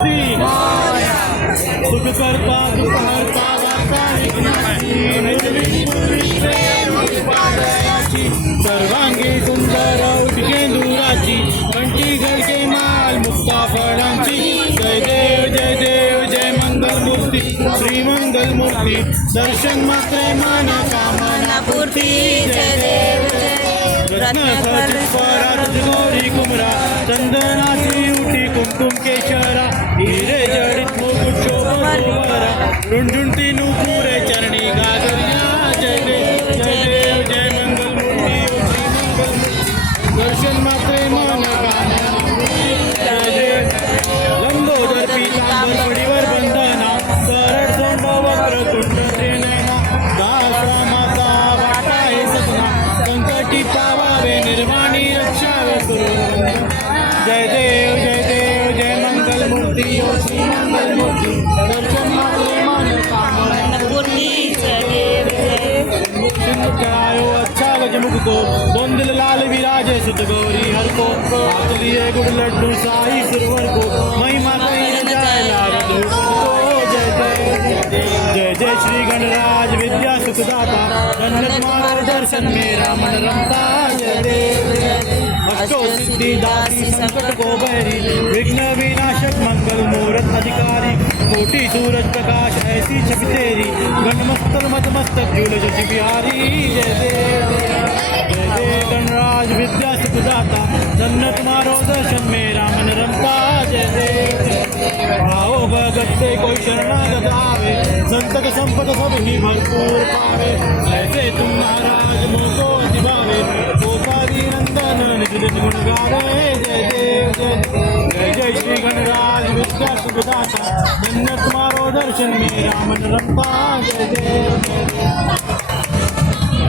सुख करता दुःख हरता वार्ता सर्वांगी सुंदर उटकेंदुराची कंठी घडके माल मुक्ता फळांची जय देव जय मंगल मूर्ती श्री मंगल मूर्ती दर्शन मात्रे मन कामना पूर्ती जय देव रत्न गौरी कुमरा चंदनाची उठी कुमकुम केशरा हिरे जडित मुकुट शोभरा रुंझुंटी नूपुरे चरणी गागरिया जय देव जय मंगल मूर्ती श्री मंगल मूर्ती दर्शन मात्रे मन कामना जय देव लंबोदर पीतांबर पडीवर बंधना सरळ सोंड वक्र तुंड त्रिनयना दासा माता वाटा हे सपना संकटी पावावे निर्वाणी रक्षावे करू जय देव जय मंगल मूर्ती श्री मंगल मूर्ती दर्शन मात्रे मन कामना पूर्ती जय देव चढ़ायो अच्छा गज मुझको बोंदिल लाल विराजे सुत गौरी हर को हाथ लिए गुड़ लड्डू साई सुरवर को महिमा कहीं जाए लाभ जय श्री गणराज विद्या सुखदाता जन्नत मारो दर्शन मेरा मन रमता जय देव अष्टो सिद्धि दासी संकट को बैरी विघ्न विनाशक मंगल मूरत अधिकारी कोटि सूरज प्रकाश ऐसी छवि तेरी गणमस्तक मतमस्तक झूल जति बिहारी जय देव गणराज विद्या सुखदाता जन्नत मारो दर्शन मेरा मन रमता जय देव आओ भगत से कोई शरणागत आवे संतक संपद सब ही भरपूर पावे ऐसे तुम महाराज मोको दिवावे गोपाली नंदन निज निज गुण गावे जय देव जय श्री गणराज विद्या सुखदाता जन्नत मारो दर्शन मेरा मन रमता जय देव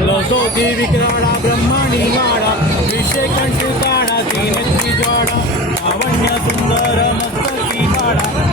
लसोती विक्राड़ा ब्रह्मांडी वाड़ा विषय कंठ काड़ा तीन